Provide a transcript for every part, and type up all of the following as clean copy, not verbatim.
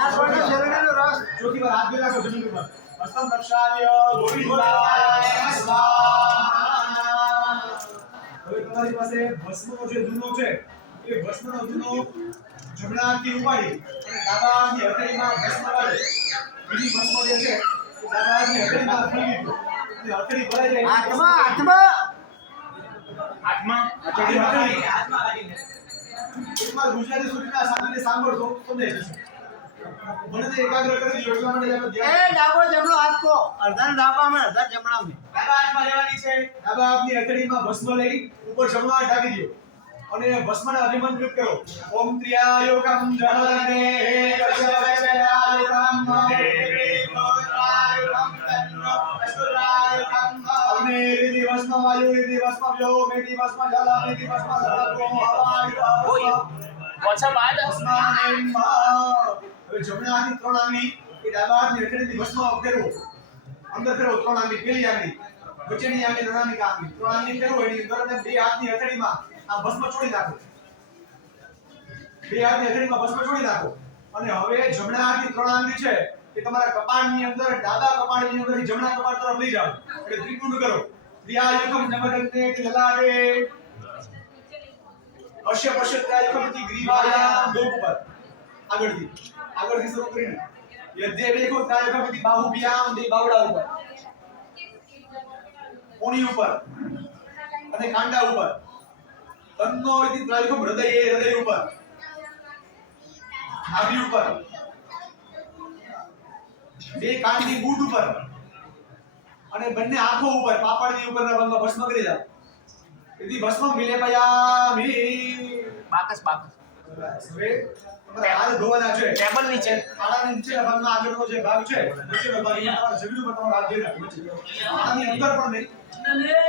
ચાર પાણી શેરડીનો રસ ચોથી વાર હાથ રાખો જમીન ઉપર હસ્તમ રક્ષાય ગોવિંદાય સ્વાહા હવે તમારી પાસે ભસ્મનો જે ધૂનો છે એ ભસ્મનો ધૂનો જમણા હાથથી ઉપાડી અને ડાબા હાથની હથેળીમાં ભસ્મ વાળી બીજી ભસ્મ જે છે એ ડાબા હાથની હથેળીમાં ફેરવી દો અને હથેળી ભરાઈ જાય હાથમાં એકવાર ગુજરાતી સૂચના સાંભળીને સાંભળતો તમને જશે મને તો એકાગ્ર કરી દો એટલા માટે આપણે ધ્યાન ડાબો જમણો હાથ કો અડધા ડાબામાં અડધા જમણામાં ડાબા હાથમાં લેવાની છે ડાબા હાથની હથેળીમાં ભસ્મ લઈ ઉપર જમણો હાથ ઢાંકી દો અને ભસ્મને અભિમંત્રિત કરો ઓમ ત્રિયાયોગમ જનરને કશ્યપયાયોગમ દેવી ગોત્રાયોગમ તન્નો અસુરાયોગમ અગ્ને રીતિ ભસ્મ વાયુ રીતિ ભસ્મ વ્યો મેતિ ભસ્મ જલ મેતિ ભસ્મ સર્વો હવાય વોટ્સઅપ આયા હવે જમણા હાથની ત્રણ આંગળી એ ડાબા હાથની હથેળીથી ભસ્મ ફેરવો અંદર ફેરવો ત્રણ આંગળી પેલી આંગળી વચ્ચેની આંગળી નાની આંગળી ત્રણ આંગળી ફેરવો એની અંદર અને બે હાથની હથેળીમાં આ ભસ્મ છોડી નાખો બે હાથની હથેળીમાં ભસ્મ છોડી નાખો અને હવે જમણા હાથની ત્રણ આંગળી છે એ તમારા કપાળની અંદર ડાબા કપાળની અંદરથી જમણા કપાળ તરફ લઈ જાઓ એટલે ત્રિકુંડ કરો ત્રિયાયુગમ નમદન્તે લલાટે અશ્ય પશ્ય ત્રિયાયુગમથી ગ્રીવાયામ ડોક ઉપર આગળથી શરૂ કરીને યદ્દેવેકો ત્રિયાયુગમથી બાહુભ્યામ દે બાવડા ઉપર કોણી ઉપર અને કાંડા ઉપર તન્નો ઇતિ ત્રિયાયુગમ હૃદય ઉપર નાભી ઉપર બે કાંડની બૂટ ઉપર અને બંને આંખો ઉપર પાપડની ઉપરના ભાગમાં ભસ્મ કરી જાવ ઇતિ ભસ્મ મિલેપયામિ બાકસ હવે તમારે હાથ ધોવાના છે ટેબલ નીચે આળાની નીચેના ભાગમાં આગળનો જે ભાગ છે વચ્ચેનો ભાગ તમારા જમીન ઉપર તમારો હાથ ધોઈ રાખો આની અંદર પણ નહીં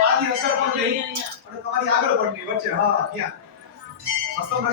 આની અંદર પણ નહીં અને તમારી આગળ પણ નહીં વચ્ચે હા ત્યાં હસ્તમ